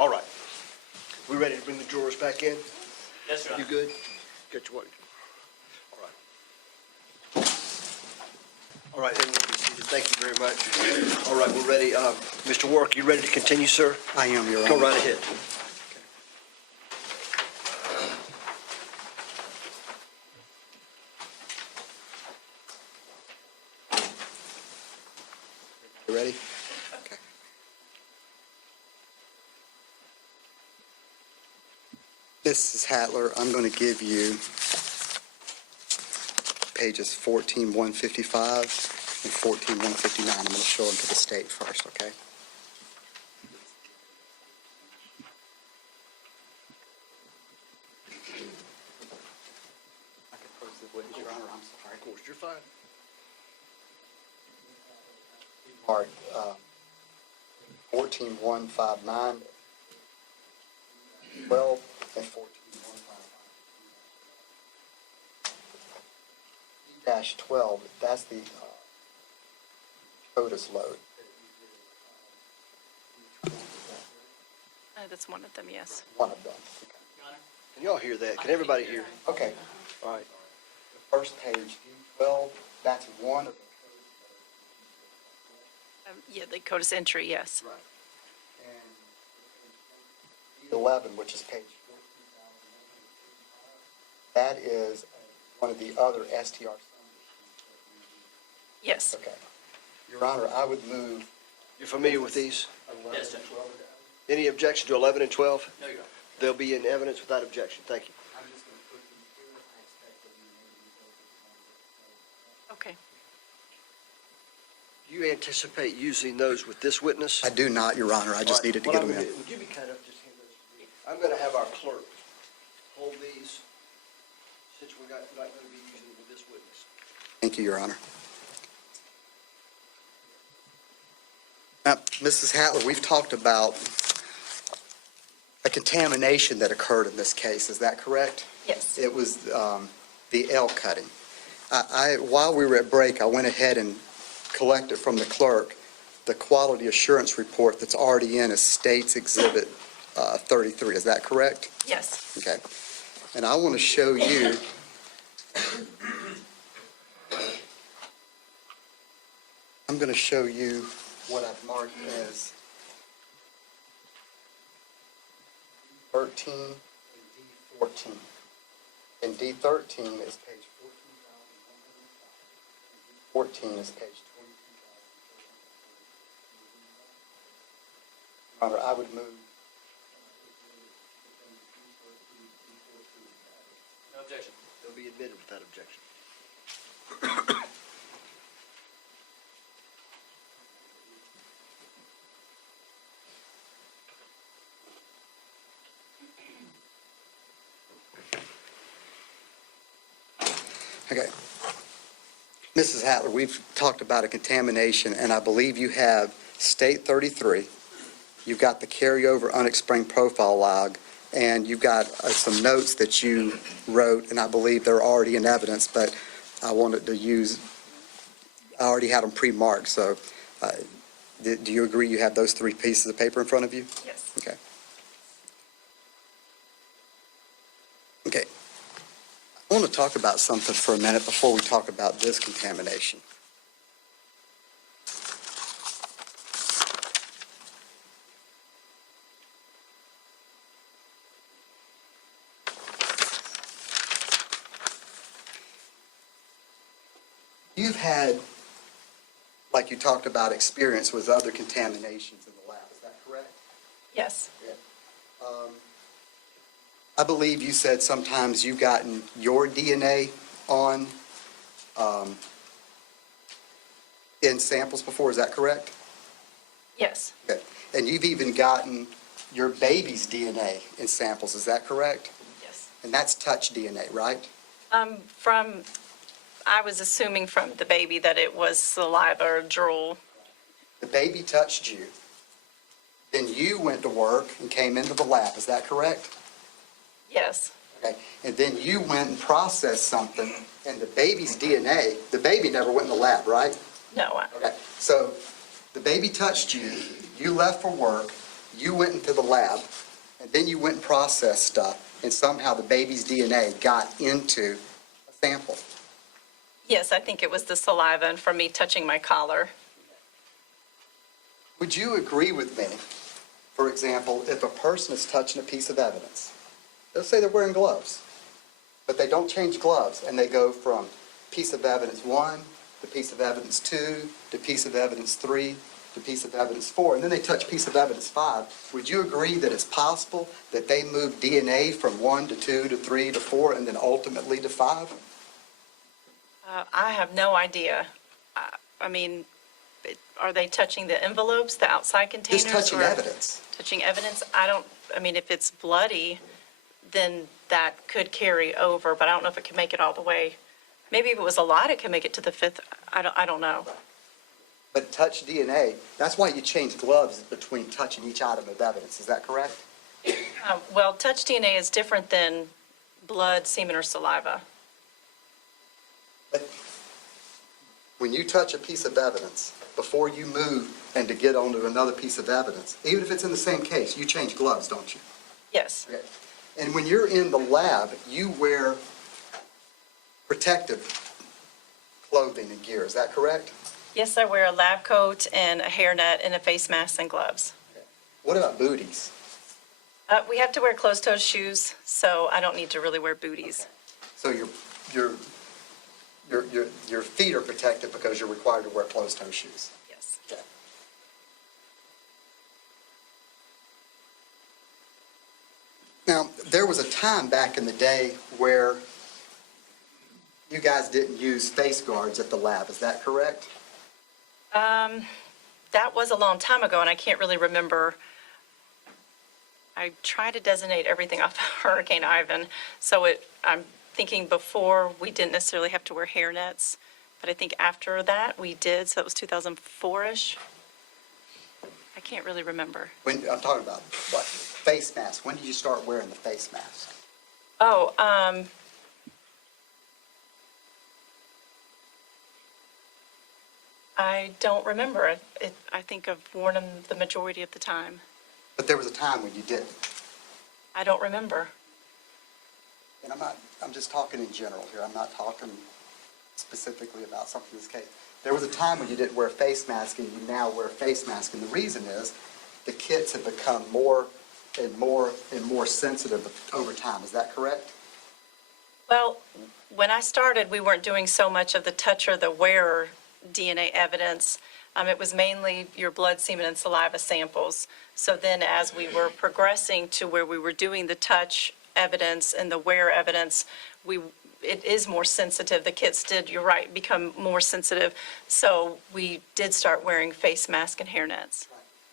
All right. We ready to bring the drawers back in? Yes, Your Honor. You good? Get your what? All right. All right, then we'll be seated. Thank you very much. All right, we're ready. Mr. Warwick, you ready to continue, sir? I am, Your Honor. Go right ahead. You ready? Okay. Mrs. Hatler, I'm going to give you pages 14,155 and 14,159. I'm going to show them to the state first, okay? I can post it with you, Your Honor. I'm sorry. Of course, you're fine. Mark, 14,159, 12, and 14,155. -12, that's the CODIS load. That's one of them, yes. One of them. Can y'all hear that? Can everybody hear? Okay. All right. The first page, D12, that's one of Yeah, the CODIS entry, yes. Right. And D11, which is page 14,000, that is one of the other STR. Yes. Okay. Your Honor, I would move. You're familiar with these? Yes, Judge. Any objection to 11 and 12? No, Your Honor. They'll be in evidence without objection. Thank you. Okay. Do you anticipate using those with this witness? I do not, Your Honor. I just needed to get them in. Would you be kind enough to just hand those to me? I'm going to have our clerk hold these since we're not going to be using them with this witness. Thank you, Your Honor. Now, Mrs. Hatler, we've talked about a contamination that occurred in this case. Is that correct? Yes. It was the L cutting. While we were at break, I went ahead and collected from the clerk the quality assurance report that's already in as State's Exhibit 33. Is that correct? Yes. Okay. And I want to show you I'm going to show you what I've marked as 13 and D14. And D13 is page 14,105. 14 is page 22,000. Your Honor, I would move. No objection. They'll be admitted without objection. Okay. Mrs. Hatler, we've talked about a contamination, and I believe you have State 33. You've got the carryover unexplained profile log, and you've got some notes that you wrote, and I believe they're already in evidence, but I wanted to use, I already had them pre-marked, so do you agree you have those three pieces of paper in front of you? Yes. Okay. Okay. I want to talk about something for a minute before we talk about this contamination. You've had, like you talked about, experience with other contaminations in the lab. Is that correct? Yes. Yeah. I believe you said sometimes you've gotten your DNA on in samples before. Is that correct? Yes. Okay. And you've even gotten your baby's DNA in samples. Is that correct? Yes. And that's touch DNA, right? I was assuming from the baby that it was saliva or drool. The baby touched you. Then you went to work and came into the lab. Is that correct? Yes. Okay. And then you went and processed something, and the baby's DNA, the baby never went in the lab, right? No. Okay. So the baby touched you, you left for work, you went into the lab, and then you went and processed stuff, and somehow the baby's DNA got into a sample. Yes, I think it was the saliva and from me touching my collar. Would you agree with me, for example, if a person is touching a piece of evidence, let's say they're wearing gloves, but they don't change gloves, and they go from piece of evidence 1 to piece of evidence 2 to piece of evidence 3 to piece of evidence 4, and then they touch piece of evidence 5, would you agree that it's possible that they move DNA from 1 to 2 to 3 to 4 and then ultimately to 5? I have no idea. I mean, are they touching the envelopes, the outside containers? Just touching or evidence. Touching evidence? I mean, if it's bloody, then that could carry over, but I don't know if it can make it all the way. Maybe if it was a lot, it can make it to the 5th. I don't know. But touch DNA, that's why you change gloves between touching each item of evidence, is that correct? Well, touch DNA is different than blood, semen, or saliva. But when you touch a piece of evidence, before you move and to get onto another piece of evidence, even if it's in the same case, you change gloves, don't you? Yes. Okay. And when you're in the lab, you wear protective clothing and gear, is that correct? Yes, I wear a lab coat and a hairnet and a face mask and gloves. What about booties? We have to wear closed-toed shoes, so I don't need to really wear booties. So your feet are protected because you're required to wear closed-toe shoes. Yes. Okay. Now, there was a time back in the day where you guys didn't use face guards at the lab, is that correct? That was a long time ago, and I can't really remember. I try to designate everything off Hurricane Ivan, so I'm thinking before we didn't necessarily have to wear hairnets, but I think after that we did, so it was 2004-ish. I can't really remember. When, I'm talking about what? Face mask. When did you start wearing the face mask? Oh, I don't remember. I think I've worn them the majority of the time. But there was a time when you didn't. I don't remember. And I'm just talking in general here. I'm not talking specifically about something in this case. There was a time when you didn't wear a face mask and you now wear a face mask. And the reason is the kits have become more and more and more sensitive over time. Is that correct? Well, when I started, we weren't doing so much of the touch or the wearer DNA evidence. It was mainly your blood, semen, and saliva samples. So then as we were progressing to where we were doing the touch evidence and the wear evidence, it is more sensitive. The kits did, you're right, become more sensitive. So we did start wearing face masks and hairnets.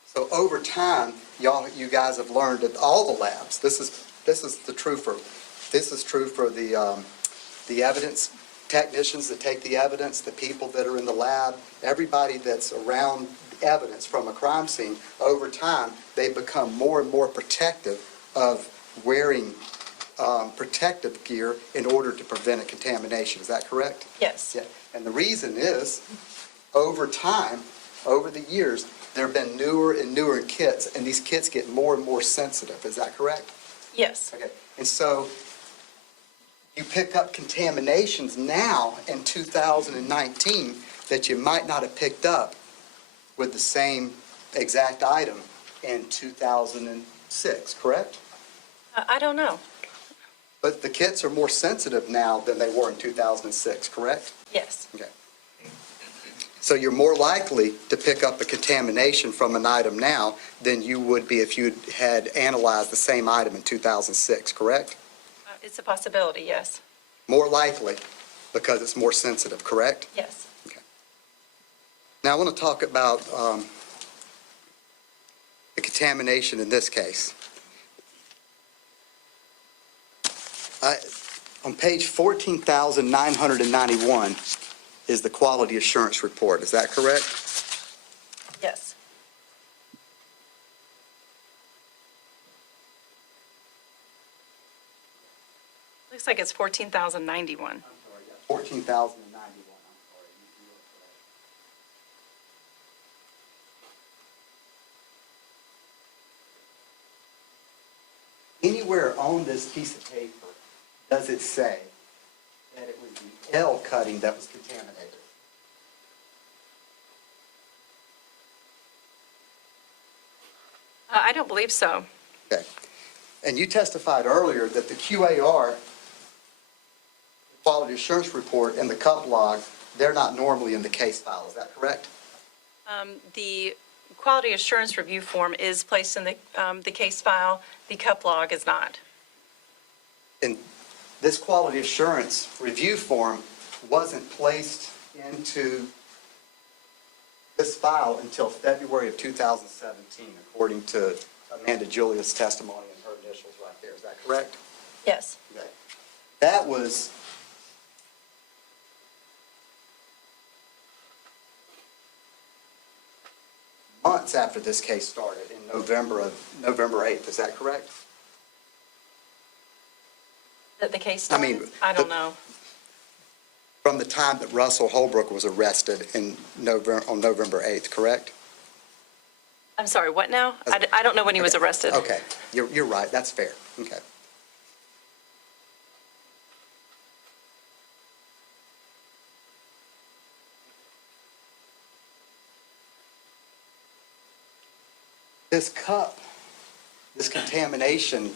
So over time, you guys have learned at all the labs. This is true for the evidence technicians that take the evidence, the people that are in the lab, everybody that's around evidence from a crime scene. Over time, they become more and more protective of wearing protective gear in order to prevent a contamination. Is that correct? Yes. Yeah. And the reason is, over time, over the years, there have been newer and newer kits, and these kits get more and more sensitive. Is that correct? Yes. Okay. And so you pick up contaminations now in 2019 that you might not have picked up with the same exact item in 2006, correct? I don't know. But the kits are more sensitive now than they were in 2006, correct? Yes. Okay. So you're more likely to pick up a contamination from an item now than you would be if you had analyzed the same item in 2006, correct? It's a possibility, yes. More likely because it's more sensitive, correct? Yes. Okay. Now I want to talk about the contamination in this case. On page 14,991 is the quality assurance report. Is that correct? Yes. Looks like it's 14,091. 14,091, I'm sorry. You are correct. Anywhere on this piece of paper does it say that it was the L cutting that was contaminated? I don't believe so. Okay. And you testified earlier that the QAR, the Quality Assurance Report, and the cup log, they're not normally in the case file. Is that correct? The quality assurance review form is placed in the case file. The cup log is not. And this Quality Assurance Review form wasn't placed into this file until February of 2017, according to Amanda Julia's testimony and her initials right there. Is that correct? Yes. Okay. That was months after this case started in November 8th. Is that correct? The case I started? mean, I don't know. From the time that Russell Holbrook was arrested on November 8th, correct? I'm sorry, what now? I don't know when he was Okay. arrested. Okay, you're right, that's fair, okay. This cup, this contamination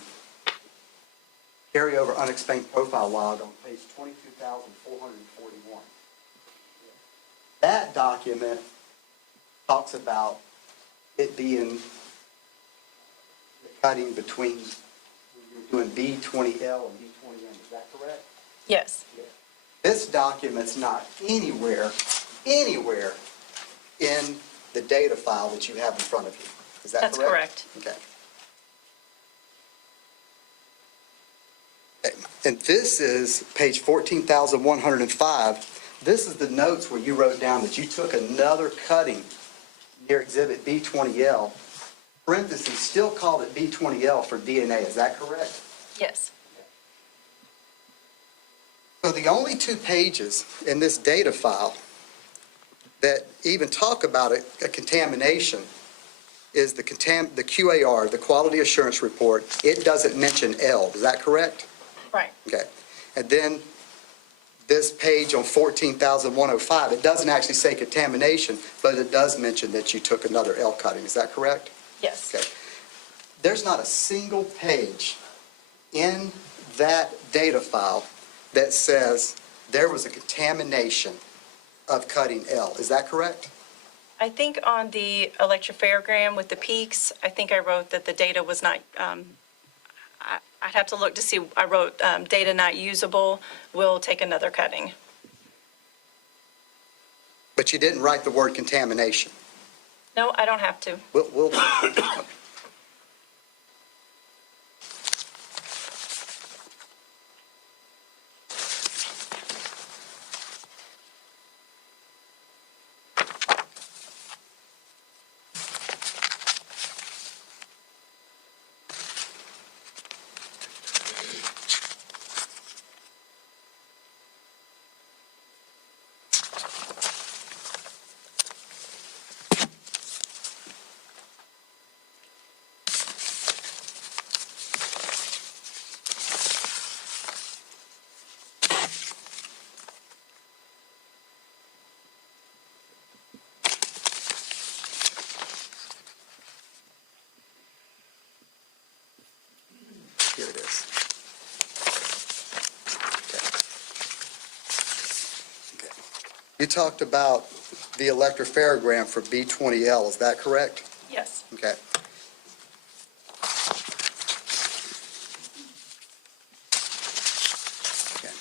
carryover unexplained profile log on page 22,441. That document talks about it being the cutting between, you're doing B20L and B20M, is that correct? Yes. This document's not anywhere in the data file that you have in front of you. Is that correct? That's correct. Okay. And this is page 14,105. This is the notes where you wrote down that you took another cutting near exhibit B20L. Parentheses, still called it B20L for DNA. Is that correct? Yes. So the only two pages in this data file that even talk about a contamination is the QAR, the Quality Assurance Report. It doesn't mention L. Is that correct? Right. Okay. And then this page on 14,105, it doesn't actually say contamination, but it does mention that you took another L cutting. Is that correct? Yes. Okay. There's not a single page in that data file that says there was a contamination of cutting L. Is that correct? I think on the electropharogram with the peaks, I think I wrote that the data was not, I'd have to look to see, I wrote data not usable, will take another cutting. But you didn't write the word contamination. No, I don't have to. We'll Here it is. Okay. You talked about the electropharogram for B20L, is that correct? Yes. Okay. Okay.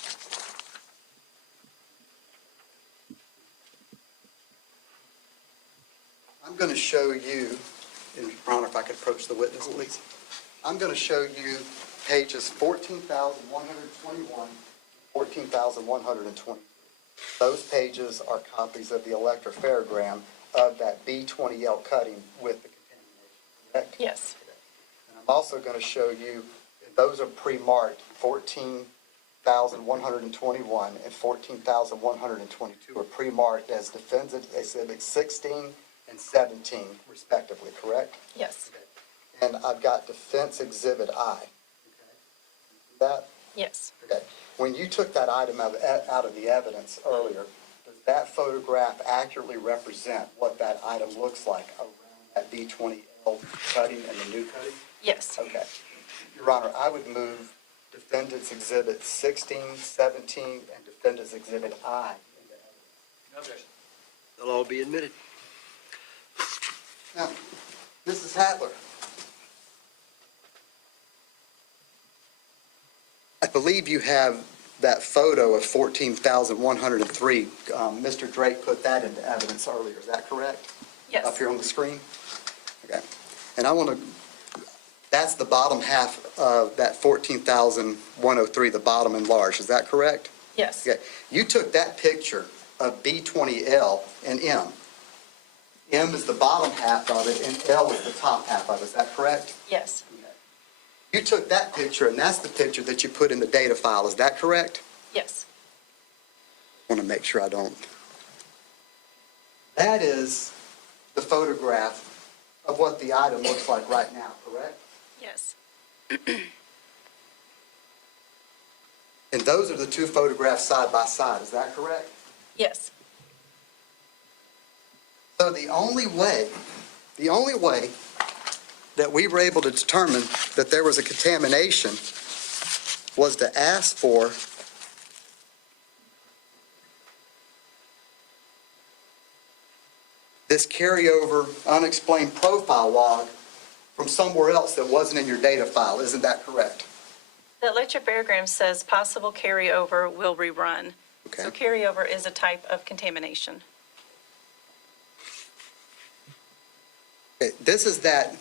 I'm going to show you, and Your Honor, if I could approach the witness, please. I'm going to show you pages 14,121, 14,120. Those pages are copies of the electropharogram of that B20L cutting with the contamination, correct? Yes. And I'm also going to show you, those are pre-marked, 14,121 and 14,122 are pre-marked as Defendant Exhibits 16 and 17 respectively, correct? Yes. And I've got Defense Exhibit I. that? Yes. Okay. When you took that item out of the evidence earlier, does that photograph accurately represent what that item looks like around that B20L cutting and the new cutting? Yes. Okay. Your Honor, I would move Defendant's Exhibit 16, 17, and Defendant's Exhibit I into evidence. No objection. They'll all be admitted. Now, Mrs. Hatler, I believe you have that photo of 14,103. Mr. Drake put that into evidence earlier. Is that correct? Yes. Up here on the screen? Okay. And I want to, that's the bottom half of that 14,103, the bottom enlarged. Is that correct? Yes. Okay. You took that picture of B20L and M. M is the bottom half of it, and L is the top half of it. Is that correct? Yes. You took that picture, and that's the picture that you put in the data file. Is that correct? Yes. I want to make sure I don't. That is the photograph of what the item looks like right now, correct? Yes. And those are the two photographs side by side. Is that correct? Yes. So the only way that we were able to determine that there was a contamination was to ask for this carryover unexplained profile log from somewhere else that wasn't in your data file. Isn't that correct? The electropharogram says possible carryover will rerun. Okay. So carryover is a type of contamination. Okay, this is that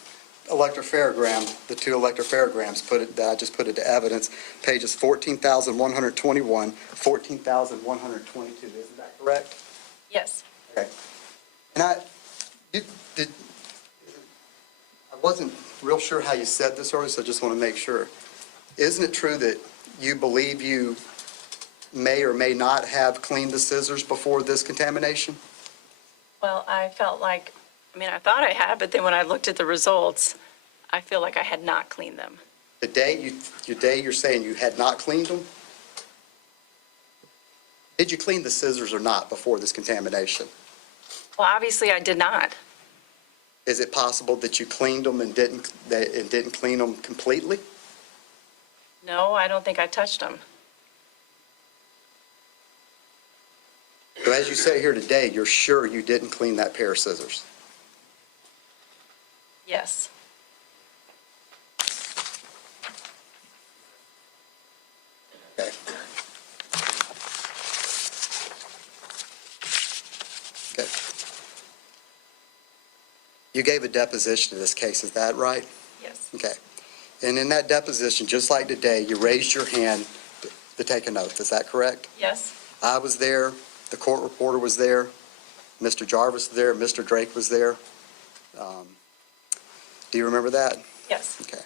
electropharogram, the two electropharograms that I just put into evidence, pages 14,121, 14,122. Isn't that correct? Yes. Okay. And I wasn't real sure how you said this earlier, so I just want to make sure. Isn't it true that you believe you may or may not have cleaned the scissors before this contamination? Well, I felt like, I thought I had, but then when I looked at the results, I feel like I had not cleaned them. The day you're saying you had not cleaned them? Did you clean the scissors or not before this contamination? Well, obviously I did not. Is it possible that you cleaned them and didn't clean them completely? No, I don't think I touched them. So as you sit here today, you're sure you didn't clean that pair of scissors? Yes. Okay. Okay. You gave a deposition in this case, is that right? Yes. Okay. And in that deposition, just like today, you raised your hand to take an oath, is that correct? Yes. I was there, the court reporter was there, Mr. Jarvis was there, Mr. Drake was there. Do you remember that? Yes. Okay.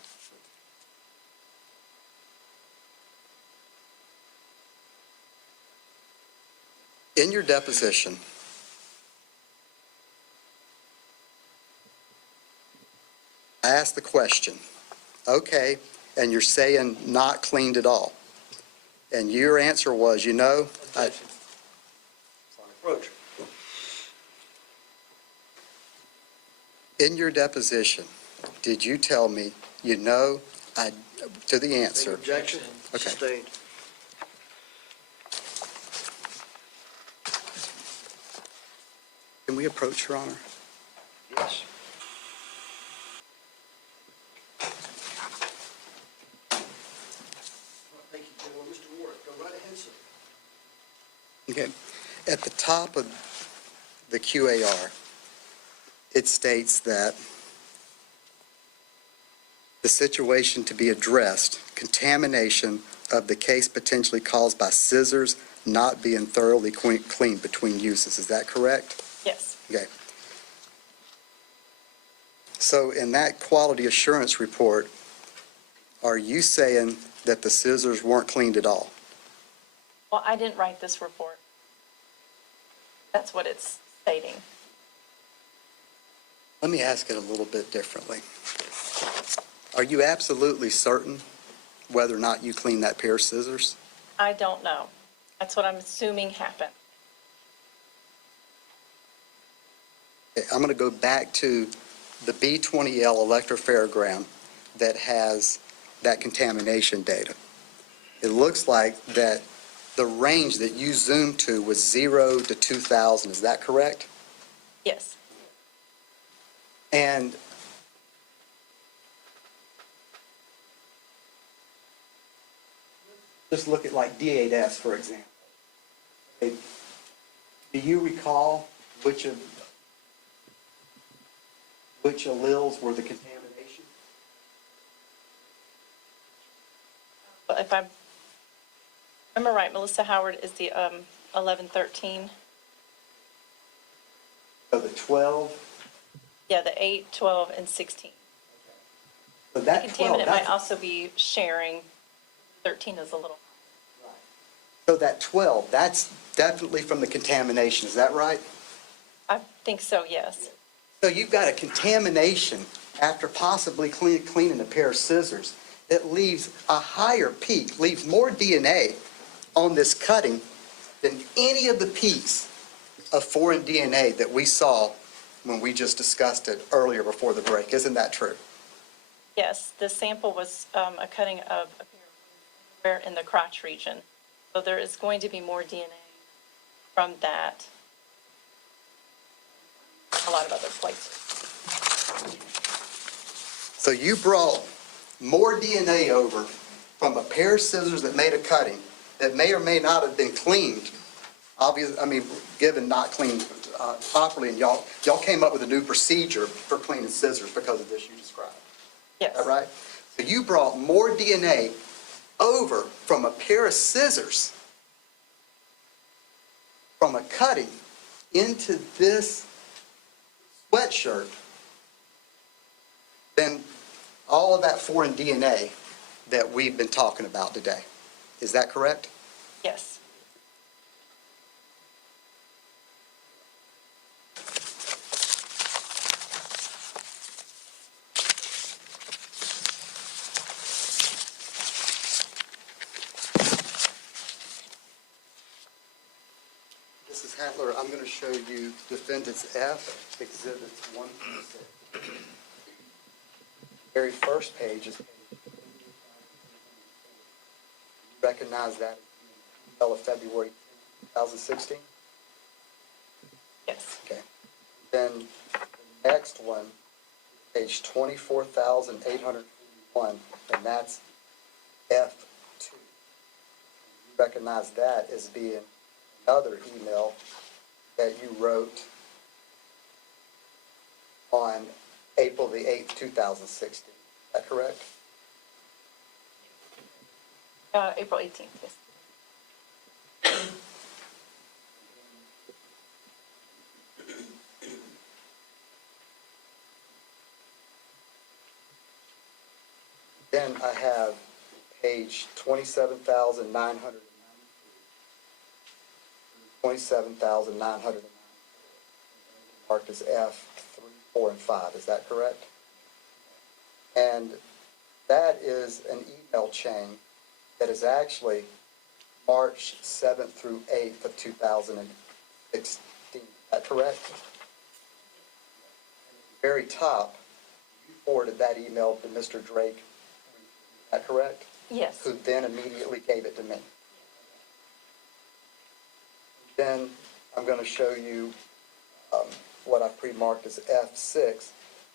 In your deposition, I asked the question, okay, and you're saying not cleaned at all. And your answer was, Objection. Approach. in your deposition, did you tell me, to the answer? Objection. Okay. Sustained. Can we approach, Your Honor? Yes. Thank you, gentlemen. Mr. Warren, go right ahead, sir. Okay. At the top of the QAR, it states that the situation to be addressed, contamination of the case potentially caused by scissors not being thoroughly cleaned between uses. Is that correct? Yes. Okay. So in that quality assurance report, are you saying that the scissors weren't cleaned at all? Well, I didn't write this report. That's what it's stating. Let me ask it a little bit differently. Are you absolutely certain whether or not you cleaned that pair of scissors? I don't know. That's what I'm assuming happened. Okay, I'm going to go back to the B20L electropharogram that has that contamination data. It looks like that the range that you zoomed to was 0 to 2,000. Is that correct? Yes. And just look at like D8S, for example. Okay, do you recall which alleles were the contamination? But if I remember right, Melissa Howard is the 1113. So the 12, Yeah, the 8, 12, and 16. so that 12, Contaminant might that's, also be sharing. 13 is a little. so that 12, that's definitely from the contamination, is that right? I think so, yes. So you've got a contamination after possibly cleaning a pair of scissors that leaves a higher peak, leaves more DNA on this cutting than any of the peaks of foreign DNA that we saw when we just discussed it earlier before the break. Isn't that true? Yes, the sample was a cutting of a pair in the crotch region. So there is going to be more DNA from that. A lot of other places. So you brought more DNA over from a pair of scissors that made a cutting that may or may not have been cleaned, given not cleaned properly, and y'all came up with a new procedure for cleaning scissors because of this you described. Yes. Is that right? So you brought more DNA over from a pair of scissors from a cutting into this sweatshirt than all of that foreign DNA that we've been talking about today. Is that correct? Yes. Mrs. Hatler, I'm going to show you Defendants F, Exhibits 1 through 6. Very first page is recognize that email of February 2016? Yes. Okay. Then the next one, page 24,801, and that's F2. You recognize that as being another email that you wrote on April the 8th, 2016. Is that correct? April 18th, yes. Then I have page 27,900. 27,900 marked as F 3, 4, and 5. Is that correct? And that is an email chain that is actually March 7th through 8th of 2016. Is that correct? At the very top, you forwarded that email to Mr. Drake. Is that correct? Yes. Who then immediately gave it to me. Then I'm going to show you what I pre-marked as F6.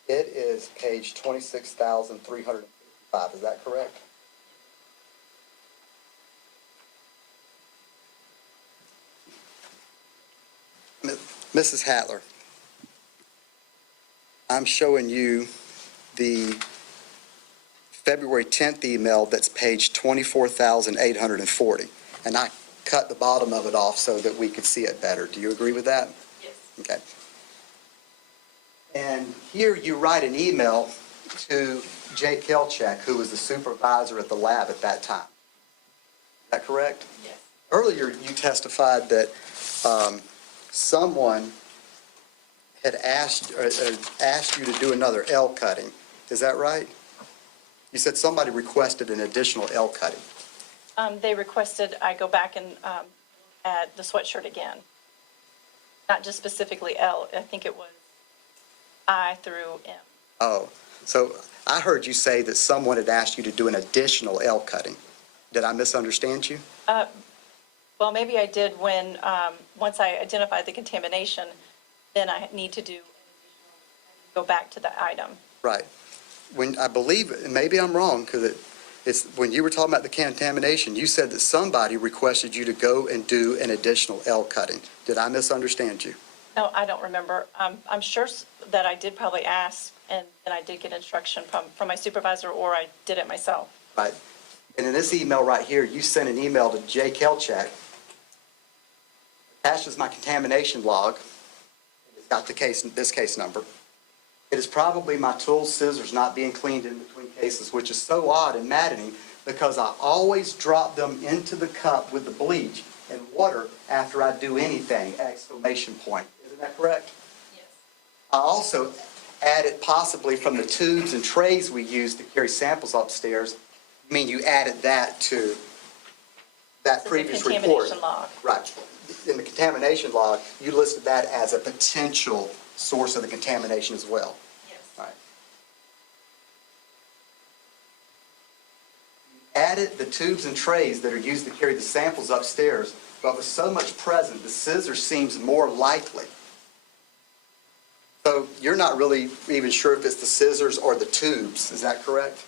It is page 26,355. Is that correct? Mrs. Hatler, I'm showing you the February 10th email that's page 24,840. And I cut the bottom of it off so that we could see it better. Do you agree with that? Yes. Okay. And here you write an email to Jay Kelchak, who was the supervisor at the lab at that time. Is that correct? Yes. Earlier, you testified that someone had asked you to do another L cutting. Is that right? You said somebody requested an additional L cutting. They requested I go back and add the sweatshirt again. Not just specifically L, I think it was I through M. Oh, so I heard you say that someone had asked you to do an additional L cutting. Did I misunderstand you? Well, maybe I did when, once I identified the contamination, then I need to go back to the item. Right. When, I believe, and maybe I'm wrong, because it's, when you were talking about the contamination, you said that somebody requested you to go and do an additional L cutting. Did I misunderstand you? No, I don't remember. I'm sure that I did probably ask, and I did get instruction from my supervisor, or I did it myself. Right. And in this email right here, you sent an email to Jay Kelchak. Attached is my contamination log. It's got this case number. It is probably my tools, scissors not being cleaned in between cases, which is so odd and maddening because I always drop them into the cup with the bleach and water after I do anything, exclamation point. Isn't that correct? Yes. I also added possibly from the tubes and trays we use to carry samples upstairs. I mean, you added that to that previous report. Contamination log. Right. In the contamination log, you listed that as a potential source of the contamination as well. Yes. All right. You added the tubes and trays that are used to carry the samples upstairs, but with so much present, the scissors seems more likely. So you're not really even sure if it's the scissors or the tubes, is that correct?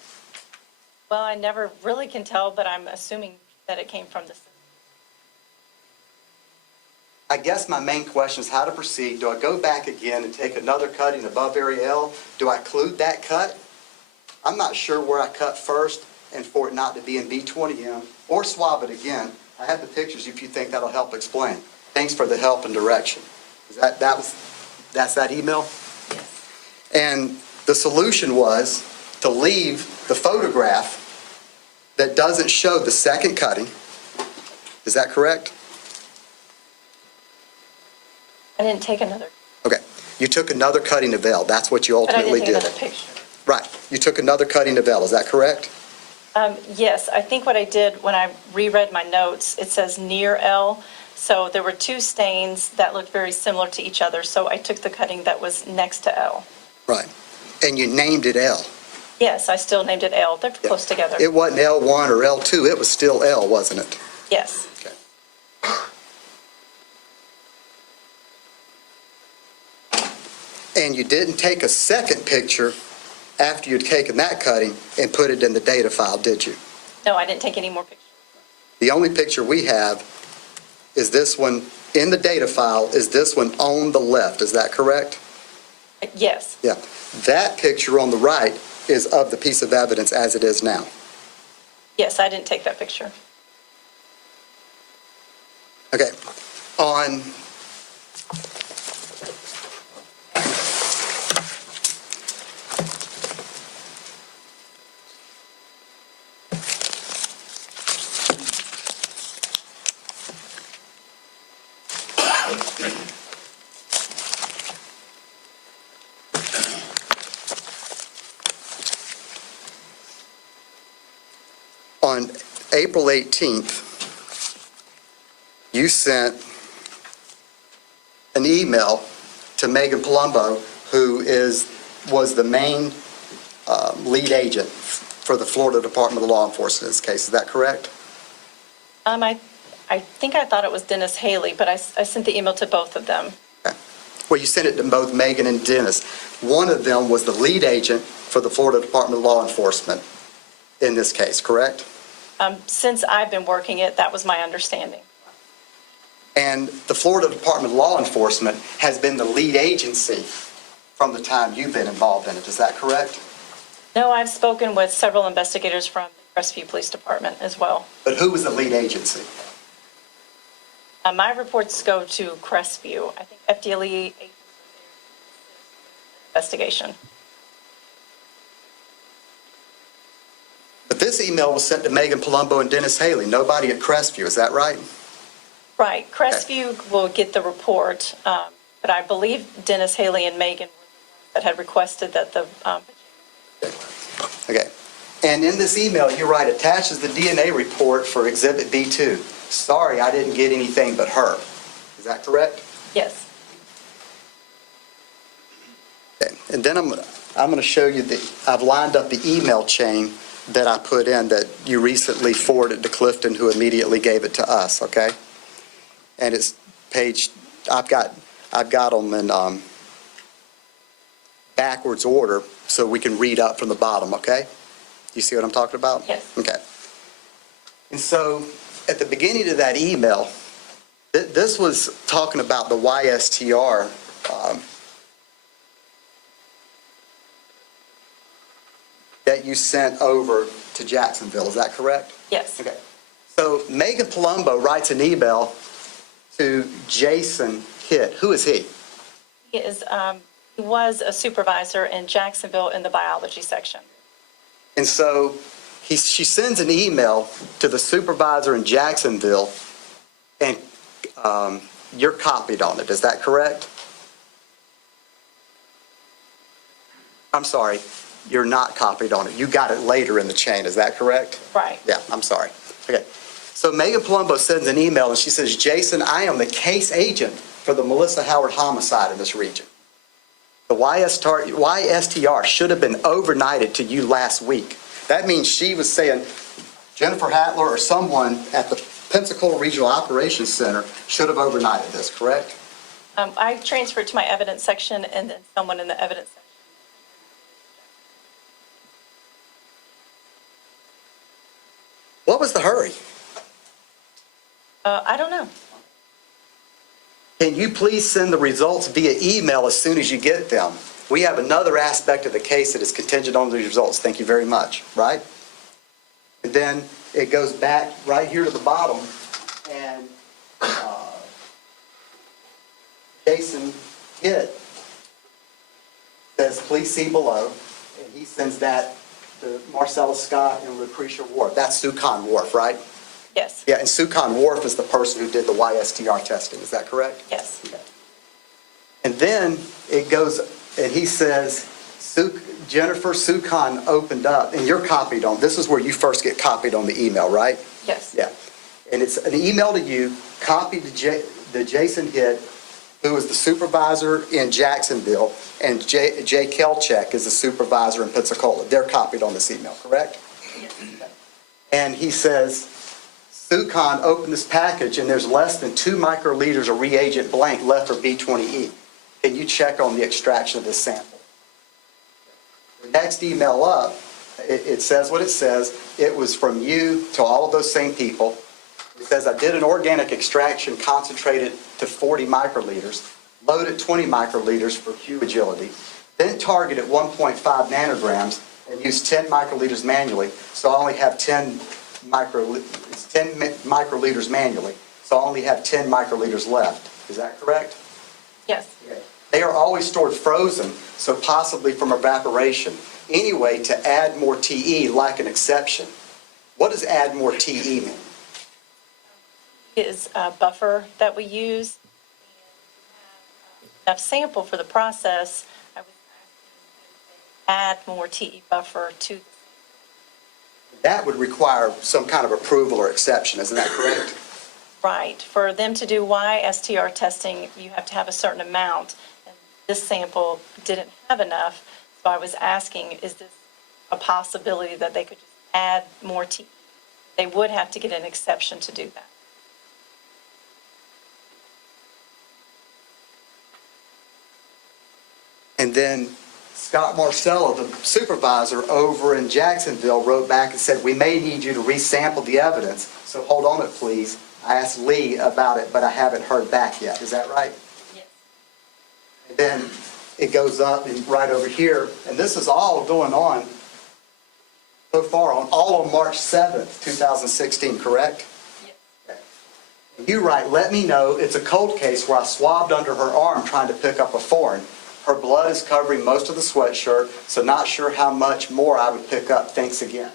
Well, I never really can tell, but I'm assuming that it came from the. I guess my main question is how to proceed. Do I go back again and take another cutting above area L? Do I include that cut? I'm not sure where I cut first and for it not to be in B20M, or swab it again. I have the pictures if you think that'll help explain. Thanks for the help and direction. That's that email? And the solution was to leave the photograph that doesn't show the second cutting. Is that correct? I didn't take another, Okay. You took another cutting of L. That's what you but I ultimately didn't take did. another picture. Right. You took another cutting of L. Is that correct? Yes, I think what I did when I reread my notes, it says near L. So there were two stains that looked very similar to each other. So I took the cutting that was next to L. Right. And you named it L. Yes, I still named it L. They're close together. It wasn't L1 or L2. It was still L, wasn't it? Yes. Okay. And you didn't take a second picture after you'd taken that cutting and put it in the data file, did you? No, I didn't take any more pictures. The only picture we have is this one in the data file, is this one on the left. Is that correct? Yes. Yeah. That picture on the right is of the piece of evidence as it is now. Yes, I didn't take that picture. Okay. On On April 18th, you sent an email to Megan Palumbo, who was the main lead agent for the Florida Department of Law Enforcement in this case. Is that correct? I think I thought it was Dennis Haley, but I sent the email to both of them. Okay. Well, you sent it to both Megan and Dennis. One of them was the lead agent for the Florida Department of Law Enforcement in this case, correct? Since I've been working it, that was my understanding. And the Florida Department of Law Enforcement has been the lead agency from the time you've been involved in it. Is that correct? No, I've spoken with several investigators from the Crestview Police Department as well. But who was the lead agency? My reports go to Crestview. I think FDLE investigation. But this email was sent to Megan Palumbo and Dennis Haley, nobody at Crestview. Is that right? Right. Crestview will get the report, but I believe Dennis Haley and Megan were the ones that had requested that the Okay. And in this email, you write, attaches the DNA report for Exhibit B2. Sorry, I didn't get anything but her. Is that correct? Yes. Okay. And then I'm going to show you I've lined up the email chain that I put in that you recently forwarded to Clifton, who immediately gave it to us, okay? And it's I've got them in backwards order so we can read up from the bottom, okay? You see what I'm talking about? Yes. Okay. And so at the beginning of that email, this was talking about the YSTR that you sent over to Jacksonville. Is that correct? Yes. Okay. So Megan Palumbo writes an email to Jason Hitt. Who is he? He was a supervisor in Jacksonville in the biology section. And so she sends an email to the supervisor in Jacksonville, and you're copied on it. Is that correct? I'm sorry, you're not copied on it. You got it later in the chain. Is that correct? Right. Yeah, I'm sorry. Okay. So Megan Palumbo sends an email, and she says, Jason, I am the case agent for the Melissa Howard homicide in this region. The YSTR should have been overnighted to you last week. That means she was saying Jennifer Hatler or someone at the Pensacola Regional Operations Center should have overnighted this, correct? I transferred to my evidence section, and then someone in the evidence section. What was the hurry? I don't know. Can you please send the results via email as soon as you get them? We have another aspect of the case that is contingent on these results. Thank you very much, right? And then it goes back right here to the bottom, and Jason Hitt says, please see below, and he sends that to Marcella Scott and Lucretia Wharf. That's Sucon Wharf, right? Yes. Yeah, and Sucon Wharf is the person who did the YSTR testing. Is that correct? Yes. Okay. And then it goes, and he says, Jennifer, Sucon opened up, and you're copied on, this is where you first get copied on the email, right? Yes. Yeah. And it's an email to you, copied to Jason Hitt, who is the supervisor in Jacksonville, and Jay Kelchek is the supervisor in Pensacola. They're copied on this email, correct? Yes. And he says, Sucon opened this package, and there's less than 2 microliters of reagent blank left for B20E. Can you check on the extraction of this sample? The next email up, it says what it says. It was from you to all of those same people. It says, I did an organic extraction concentrated to 40 microliters, loaded 20 microliters for Q agility, then targeted 1.5 nanograms and used 10 microliters manually. So I only have 10 microliters manually. So I only have 10 microliters left. Is that correct? Yes. They are always stored frozen, so possibly from evaporation. Anyway, to add more TE, like an exception. What does add more TE mean? Is a buffer that we use. Enough sample for the process, I was asking to add more TE buffer to. That would require some kind of approval or exception, isn't that correct? Right. For them to do YSTR testing, you have to have a certain amount. And this sample didn't have enough, so I was asking, is this a possibility that they could just add more TE? They would have to get an exception to do that. And then Scott Marcello, the supervisor over in Jacksonville, wrote back and said, we may need you to resample the evidence, so hold on it, please. I asked Lee about it, but I haven't heard back yet. Is that right? Yes. And then it goes up and right over here, and this is all going on so far, all on March 7th, 2016, correct? Yes. Okay. You write, let me know, it's a cold case where I swabbed under her arm trying to pick up a foreign. Her blood is covering most of the sweatshirt, so not sure how much more I would pick up. Thanks again.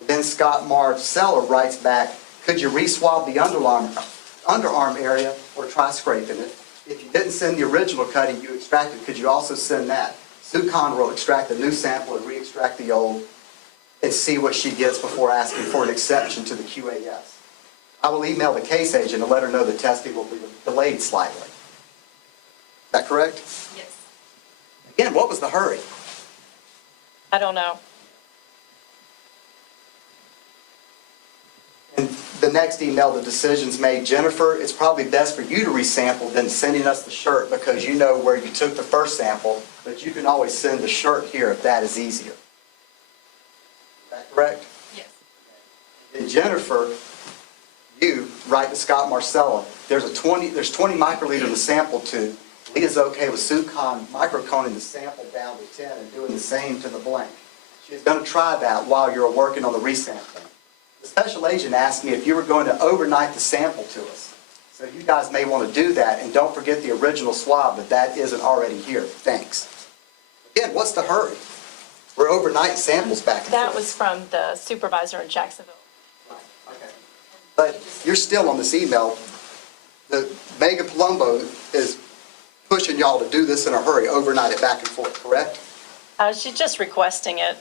And then Scott Marcello writes back, could you re-swab the underarm area or try scraping it? If you didn't send the original cutting you extracted, could you also send that? Sucon will extract the new sample and re-extract the old. and see what she gets before asking for an exception to the QAS. I will email the case agent and let her know the testing will be delayed slightly. Is that correct? Yes. Again, what was the hurry? I don't know. And the next email, the decision's made. Jennifer, it's probably best for you to resample than sending us the shirt because you know where you took the first sample, but you can always send the shirt here if that is easier. Is that correct? Yes. And Jennifer, you write to Scott Marcella, there's 20 microliter in the sample tube. Leah's okay with Sucon microconing the sample down to 10 and doing the same to the blank. She's going to try that while you're working on the resampling. The special agent asked me if you were going to overnight the sample to us. So you guys may want to do that, and don't forget the original swab, but that isn't already here. Thanks. Again, what's the hurry? We're overnight samples back and That forth. was from the supervisor in Jacksonville. Okay. But you're still on this email. Megan Palumbo is pushing y'all to do this in a hurry, overnight it back and forth, correct? She's just requesting it.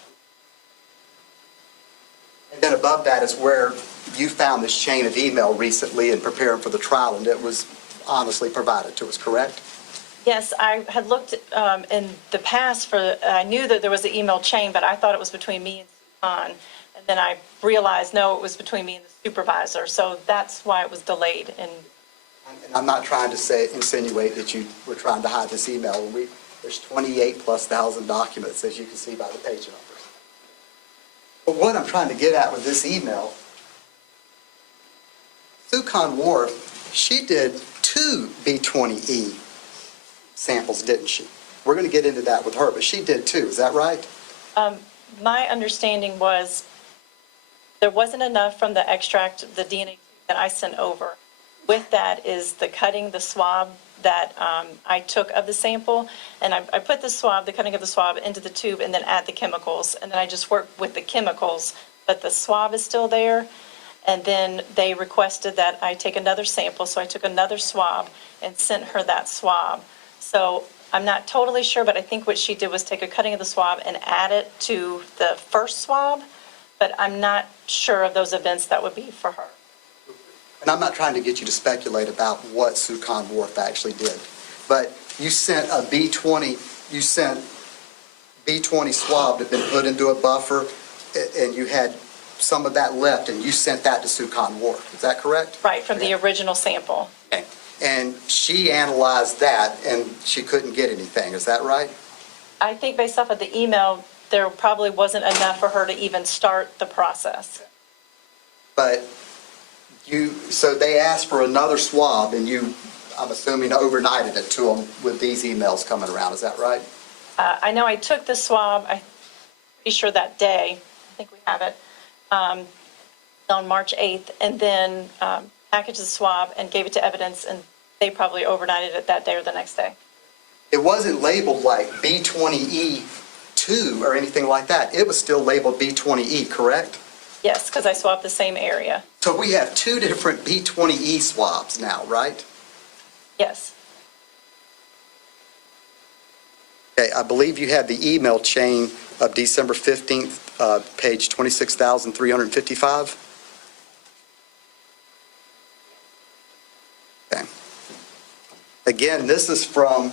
And then above that is where you found this chain of email recently in preparing for the trial, and it was honestly provided to us, correct? Yes, I had looked in the past I knew that there was an email chain, but I thought it was between me and Sucon. And then I realized, no, it was between me and the supervisor. So that's why it was delayed. And And I'm not trying to insinuate that you were trying to hide this email. There's 28,000+ documents, as you can see by the page numbers. But what I'm trying to get at with this email, Sucon Ward, she did 2 B20E samples, didn't she? We're going to get into that with her, but she did 2. Is that right? my understanding was there wasn't enough from the extract, the DNA that I sent over. With that is the cutting, the swab that I took of the sample, and I put the swab, the cutting of the swab into the tube and then add the chemicals, and then I just worked with the chemicals, but the swab is still there. And then they requested that I take another sample, so I took another swab and sent her that swab. So I'm not totally sure, but I think what she did was take a cutting of the swab and add it to the first swab, but I'm not sure of those events that would be for her. And I'm not trying to get you to speculate about what Sucon Wharf actually did, but you sent a B20 swab that had been put into a buffer, and you had some of that left, and you sent that to Sucon Wharf. Is that correct? Right, from the original sample. Okay. And she analyzed that, and she couldn't get anything. Is that right? I think based off of the email, there probably wasn't enough for her to even start the process. But so they asked for another swab, and you, I'm assuming, overnighted it to them with these emails coming around. Is that right? I know I took the swab, I'm pretty sure that day, I think we have it, on March 8th, and then packaged the swab and gave it to evidence, and they probably overnighted it that day or the next day. It wasn't labeled like B20E2 or anything like that. It was still labeled B20E, correct? Yes, because I swabbed the same area. So we have 2 different B20E swabs now, right? Yes. Okay, I believe you have the email chain of December 15th, page 26,355. Okay. Again, this is from,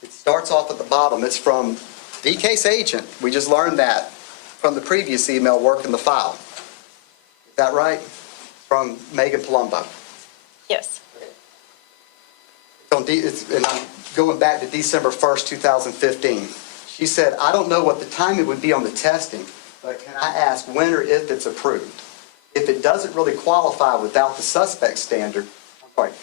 it starts off at the bottom. It's from the case agent. We just learned that from the previous email working the file. Is that right? From Megan Palumbo. Yes. And I'm going back to December 1st, 2015. She said, I don't know what the timing would be on the testing, but can I ask when or if it's approved? If it doesn't really qualify without the suspect standard,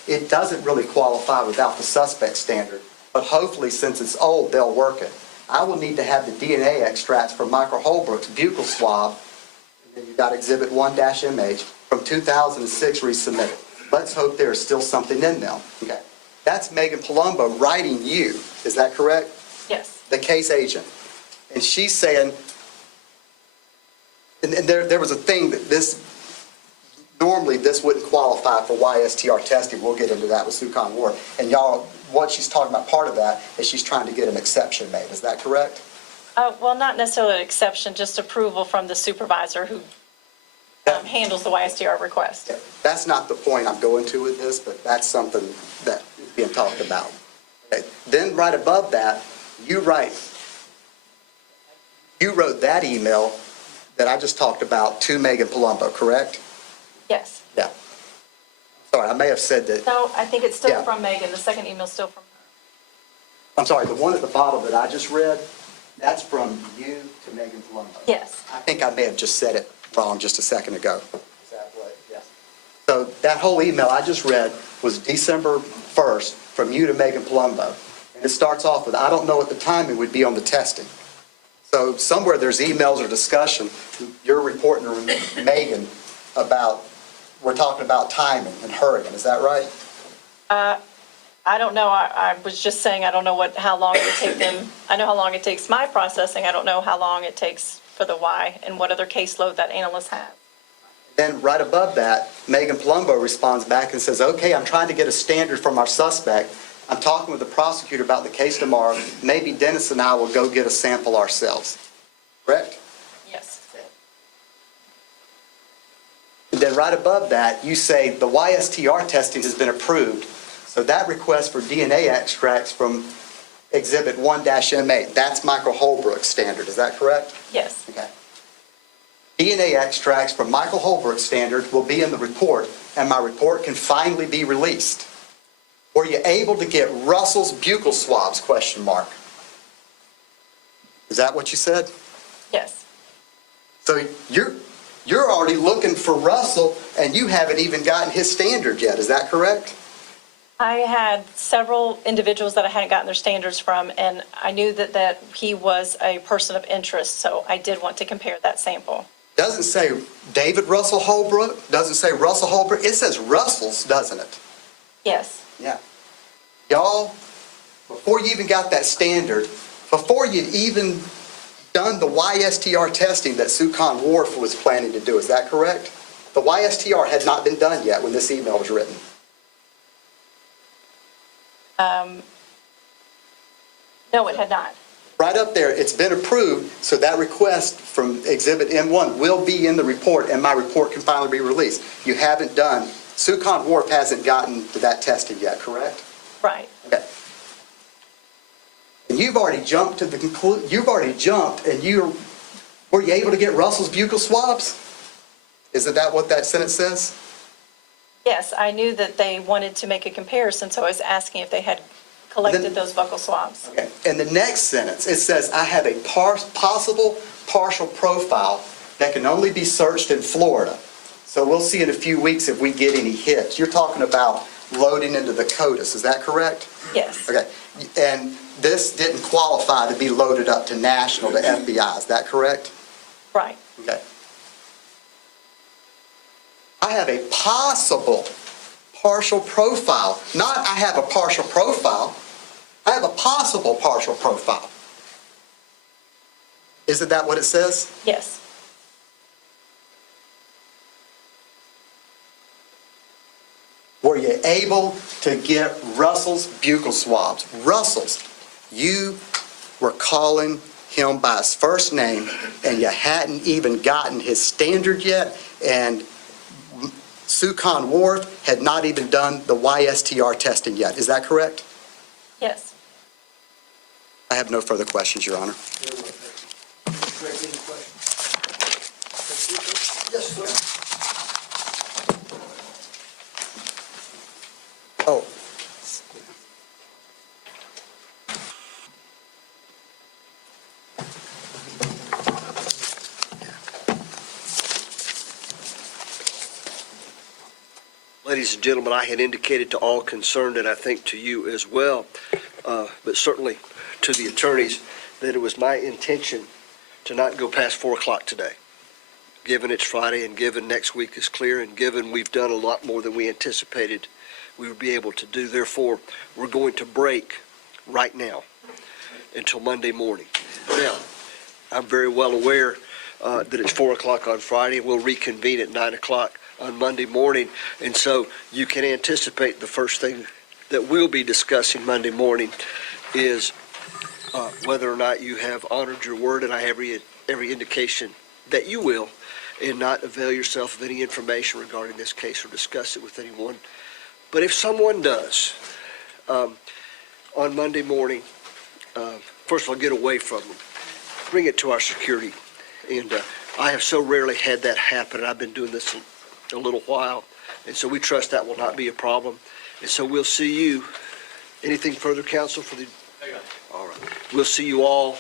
it doesn't really qualify without the suspect standard, but hopefully since it's old, they'll work it. I will need to have the DNA extracts from Michael Holbrook's buccal swab, and then you've got Exhibit 1-MH from 2006 resubmitted. Let's hope there is still something in them. Okay. That's Megan Palumbo writing you. Is that correct? Yes. The case agent. And she's saying, and there was a thing that normally this wouldn't qualify for YSTR testing. We'll get into that with Sucon Ward. And y'all, what she's talking about, part of that is she's trying to get an exception made. Is that correct? Well, not necessarily an exception, just approval from the supervisor who handles the YSTR request. That's not the point I'm going to with this, but that's something that is being talked about. Okay. Then right above that, you wrote that email that I just talked about to Megan Palumbo, correct? Yes. Yeah. Sorry, I may have said that. No, I think it's still Yeah. from Megan. The second email's still from her. I'm sorry, the one at the bottom that I just read, that's from you to Megan Palumbo. Yes. I think I may have just said it wrong just a second ago. Is that right? Yes. So that whole email I just read was December 1st from you to Megan Palumbo. And it starts off with, I don't know what the timing would be on the testing. So somewhere there's emails or discussion, you're reporting to Megan about, we're talking about timing and hurrying. Is that right? I don't know. I was just saying, I don't know how long it would take them. I know how long it takes my processing. I don't know how long it takes for the Y and what other caseload that analyst has. Then right above that, Megan Palumbo responds back and says, okay, I'm trying to get a standard from our suspect. I'm talking with the prosecutor about the case tomorrow. Maybe Dennis and I will go get a sample ourselves. Correct? Yes. And then right above that, you say the YSTR testing has been approved. So that request for DNA extracts from Exhibit 1-M8, that's Michael Holbrook's standard. Is that correct? Yes. Okay. DNA extracts from Michael Holbrook's standard will be in the report, and my report can finally be released. Were you able to get Russell's buccal swabs, question mark? Is that what you said? Yes. So you're already looking for Russell, and you haven't even gotten his standard yet. Is that correct? I had several individuals that I hadn't gotten their standards from, and I knew that he was a person of interest, so I did want to compare that sample. Doesn't say David Russell Holbrook, doesn't say Russell Holbrook. It says Russell's, doesn't it? Yes. Yeah. Y'all, before you even got that standard, before you'd even done the YSTR testing that Sukon Wharf was planning to do, is that correct? The YSTR had not been done yet when this email was written. No, it had not. Right up there, it's been approved, so that request from Exhibit M1 will be in the report, and my report can finally be released. You haven't done, Sukon Wharf hasn't gotten to that testing yet, correct? Right. Okay. And you've already jumped to the conclusion, you've already jumped, and were you able to get Russell's buccal swabs? Isn't that what that sentence says? Yes, I knew that they wanted to make a comparison, so I was asking if they had collected those buccal swabs. Okay. In the next sentence, it says, I have a possible partial profile that can only be searched in Florida. So we'll see in a few weeks if we get any hits. You're talking about loading into the CODIS, is that correct? Yes. Okay. And this didn't qualify to be loaded up to national, to FBI, is that correct? Right. Okay. I have a possible partial profile. Not I have a partial profile. I have a possible partial profile. Isn't that what it says? Yes. Were you able to get Russell's buccal swabs? Russell's. You were calling him by his first name, and you hadn't even gotten his standard yet, and Sukon Wharf had not even done the YSTR testing yet. Is that correct? Yes. I have no further questions, Your Honor. Greg, any questions? Yes, sir. Oh. Ladies and gentlemen, I had indicated to all concerned, and I think to you as well, but certainly to the attorneys, that it was my intention to not go past 4 o'clock today, given it's Friday and given next week is clear and given we've done a lot more than we anticipated we would be able to do. Therefore, we're going to break right now until Monday morning. Now, I'm very well aware that it's 4 o'clock on Friday, and we'll reconvene at 9 o'clock on Monday morning, and so you can anticipate the first thing that we'll be discussing Monday morning is whether or not you have honored your word, and I have every indication that you will, and not avail yourself of any information regarding this case or discuss it with anyone. But if someone does, on Monday morning, first of all, get away from them, bring it to our security. And I have so rarely had that happen, and I've been doing this a little while, and so we trust that will not be a problem. And so we'll see you. Anything further, counsel, for the? All right. We'll see you all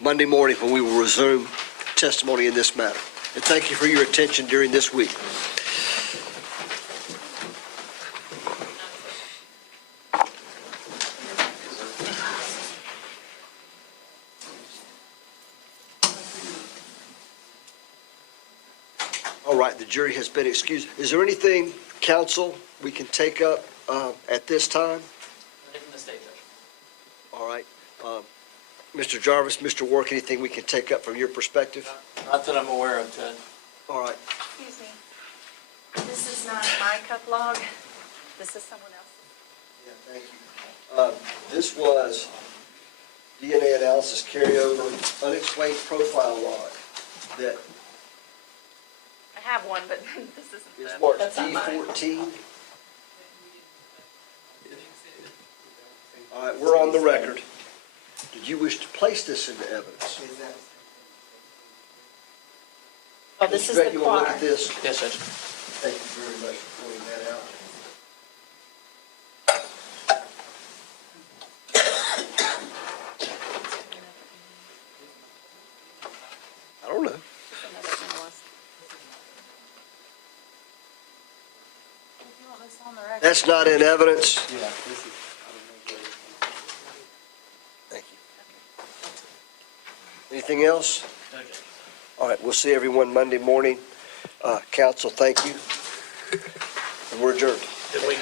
Monday morning when we will resume testimony in this matter. And thank you for your attention during this week. All right, the jury has been excused. Is there anything, counsel, we can take up at this time? Nothing from the state, Judge. All right. Mr. Jarvis, Mr. Work, anything we can take up from your perspective? Not that I'm aware of, Judge. All right. Excuse me. This is not my cup log. This is someone else's. Yeah, thank you. This was DNA analysis carryover, unexplained profile log that I have one, but this isn't is the, marked that's not mine. D14. All right, we're on the record. Did you wish to place this into evidence? Oh, this Mr. is Beck, the you want to look choir. at this? Yes, Judge. Thank you very much for pointing that out. I don't know. That's not in evidence. Thank you. Anything else? No, Judge. All right, we'll see everyone Monday morning. Council, thank you. And we're adjourned. Good week.